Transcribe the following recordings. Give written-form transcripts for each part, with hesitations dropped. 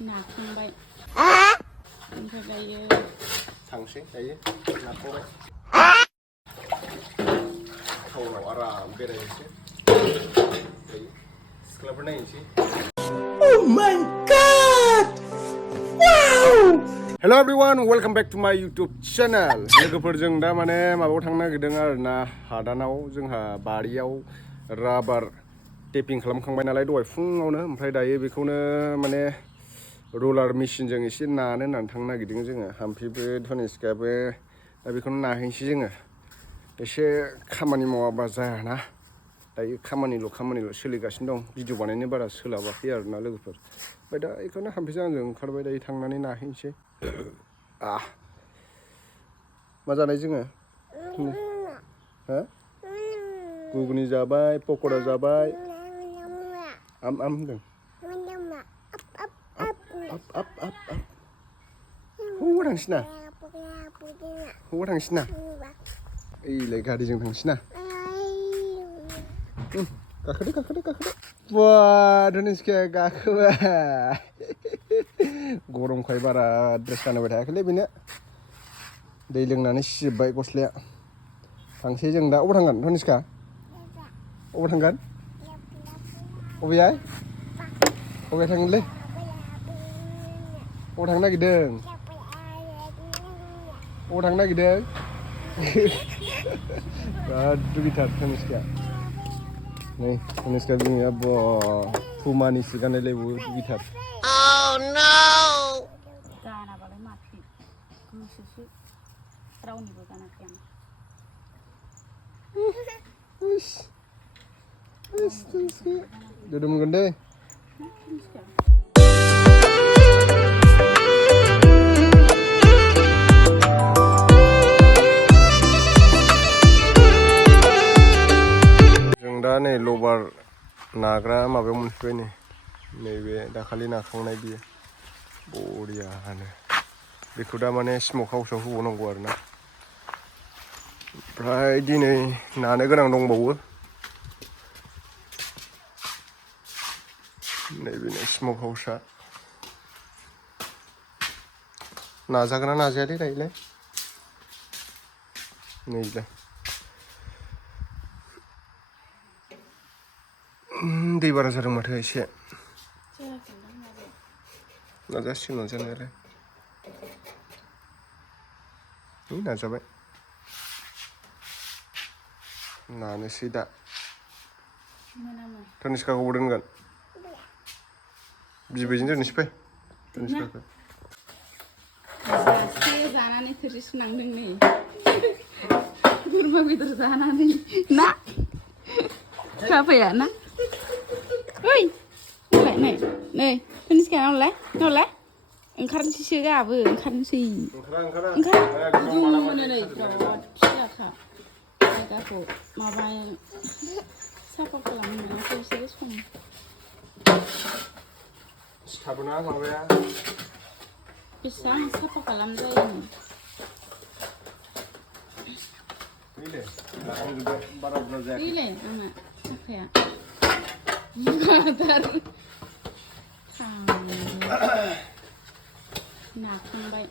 नाखांबाय ओमफ्राय दायो थांसै दायो नाखांबाय टाउनाव आराम बेरायनोसै दायो सिख्लाफोर नायनोसै Oh my god! Wow! Hello everyone, welcome back to my YouTube channel. लोगोफोरजों दा माने माबायाव थांनो नागिरदों आरोना हादानाव जोंहा बारियाव राबार टेपिं खालामखांबाय नालाय दहाय फुङावनो ओमफ्राय दायो बेखौनो माने रलार मेसिनजों एसे नानो होननानै थांनो नागिरदों जोङो हाम्फिबो धनिस्काबो दा बेखौनो नाहैनोसै जोङो एसे खामानि मावाबा जायाना दायो खामानिल' सोलिगासिनो दं भिडिअ बानायनो बारा सोलाबाखै आरोना लोगोफोर ओमफ्राय दा बेखौनो हाम्फिजों आंजों ओंखारबाय दायो थांनानै नाहैनोसै मा जानाय जोङो हो गुगुनि जाबाय पक'रा जाबाय आम होनदों हौवा थांसिना ओइलाय गारिजों थांसिना गाखोदो बा धनिस्काया गाखोबाय गरमखाय बारा ड्रेस गानहोबाय थायाखैलै बेनो दै लोंनानै सिजोब्बाय गस्लाया थांसै जों दा अबाव थांगोन धनिस्का अबाव थांगोन अबेहाय थांगोनलै अबाव थांनो नागिरदों बिराद दुगिथार धनिस्काया नै धनिस्का बिमाया बा पुमानिसो गानलायलाय दुगिथार गानाबालाय माथो गोसोसो रावनिबो गानाखै आं दोदो मोनगोन दे जों दा नै लबार नाग्रा माबायाव मोनफैबाय नैबे दाखालि नाखांनाय बियो बरियानो बेखौ दा माने स्मक हाउसाव होबावनांगौ आरोना ओमफ्राय दिनै नानो गोनां दंबावो नैबेनो स्मक हाउसा नाजागोन ना नाजायालै दायोलाय नैलाय दै बारा जादों माथो एसे नाजासिगोन नाजानायालाय नाजाबाय नानोसै दा धनिस्काखौ अबाव दोनगोन बिबैजों दोननोसै फै धनिस्काखौ सासे जानानै थोरसि सुनांदों नै बोरमा बेदर जानानै ना खाफाया ना ओइ नै धनिस्का नावलाय ओंखारनोसैसो गाबो ओंखारनोसै गुदुं मोनो नै बिराद फिसाखा जायगाखौ माबा साफा खालामनो मोनाखै बिसोरो सम सिथाबोना माबाया बेसेबां साफा खालामजायो बारा बुरजा जायाखै दैलाय आंना आखाया बुगाथार नाखांबाय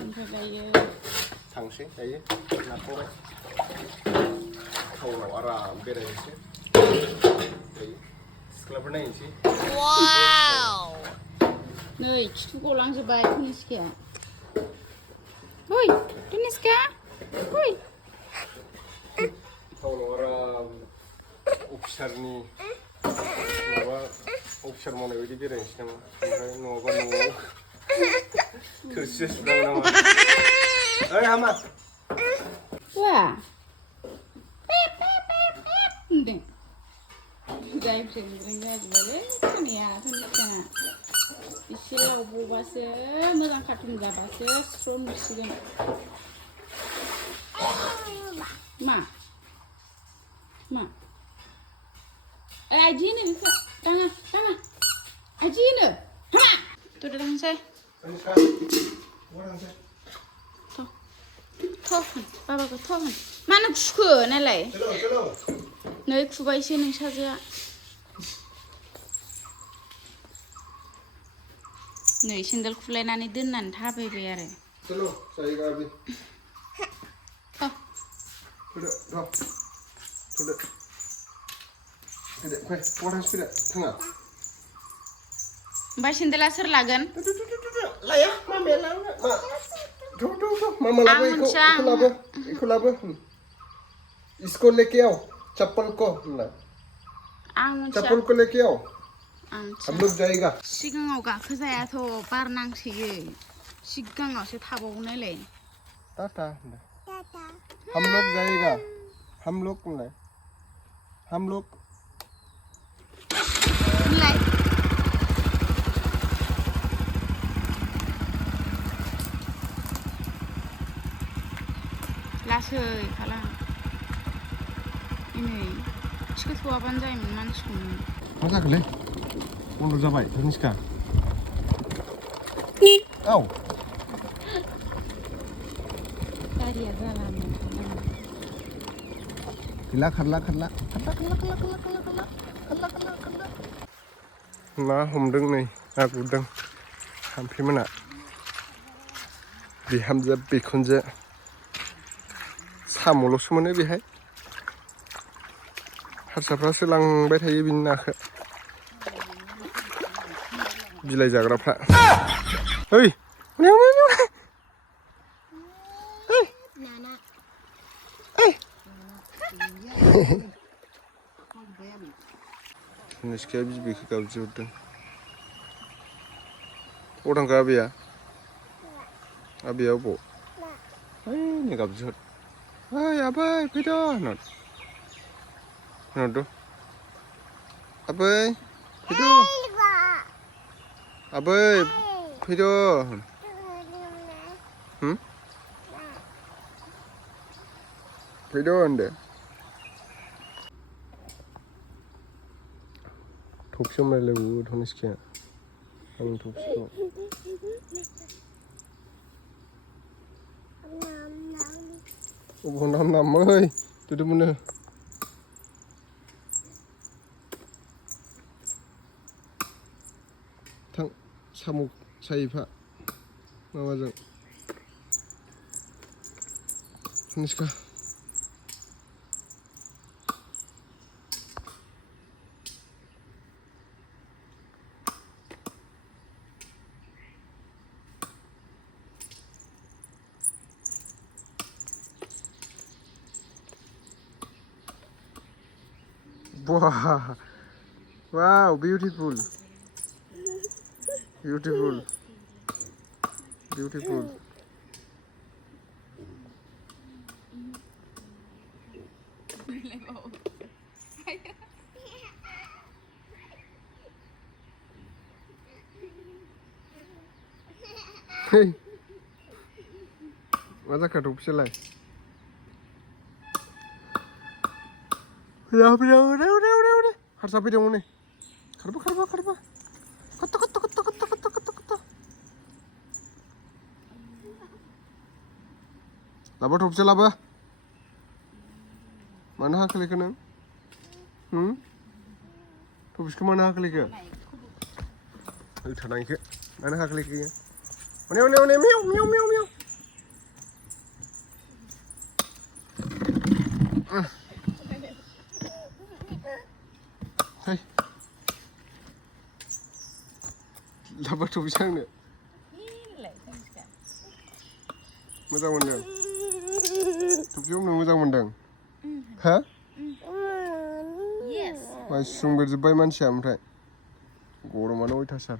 ओमफ्राय दायो थांसै दायो नाखांबाय टाउनाव आराम बेरायनोसै दायो सिख्लाफोर नायनोसै नै खिथु गलांजोब्बाय धनिस्काया ओइ धनिस्का ओइ टाउनाव आराम अफिसारनि माबा अफिसार मावनाय बायदि बेरायनोसै नामा ओमफ्राय नङाबा न'आव थोरसि सुनांगौ नामा ओइ हामा वा होनदों जायफ्रेंज्रें जाजोब्बायलै खानाया धनिस्काना एसे लावब'बासो मोजां कार्टुन जाबासो स्र' नुसिगोन मा आइदि होनो बेखौ दाङा आइदि होनो हामा दे थांसै बाबाखौ थ' होन मानो खुखो नालाय नै खुबायसो नोंसाजोआ नै सेन्देल खुलायनानै दोननानै थाबायबाय आरो चलो जायगा अभी फैदो फै पटास फैदो थाङा ओमफ्राय सेन्देला सोर लागोन लाया मामाया लाङो मामा लाबो इखौ लाबो इसको लेके आओ चप्पल को आं मिथिया चप्पल को लेके आओ हम लोग जाएगा सिगाङाव गाखोजायाथ' बार नांसोयो सिगाङावसो थाबावनायलाय टाटा हम लोग जाएगा हम लोग लासै खालाम नै थिखोथ'वाबानो जायोमोन मानसिखौनो मा जाखोलै बन्द' जाबाय धनिष्का औ गारिया जालामोन गैला खारला ना हमदों नै ना गुरदों थाम्फैमोना बिहामजो बिखुनजो साम'ल'सो मोनो बेहाय हारसाफ्रासो लांबाय थायो बिनि नाखौ बिलाइ जाग्राफ्रा ओइ धनिष्काया बिबैखौ गाबज्रिहरदों अबाव थांखो आबैया अबाव ओइ गाबज्रिहर ओइ आबै फैद' होनहरदो आबै फैद' फैद' होनदो थफियाव रायलायबावो धनिष्काया आंनि थफिखौ अबाव नामै दुदुमोनो थां साम' सायफा माबाजों धनिष्का Wow, beautiful. Hey, मा जाखो थफियालाय हारसा फैदों हनै खारबो लाबो थफिया लाबो मानो हाखोलैखो नों थफिखौ मानो हाखोलैखो थानायखो मानो हाखोलैखो हनै मियाव Hey. Dapat tu bisa ni. Macam mana? Tu film ni macam mana? Ha? Yes. Masuk berjumpa manusia, macam. Guru mana itu sar?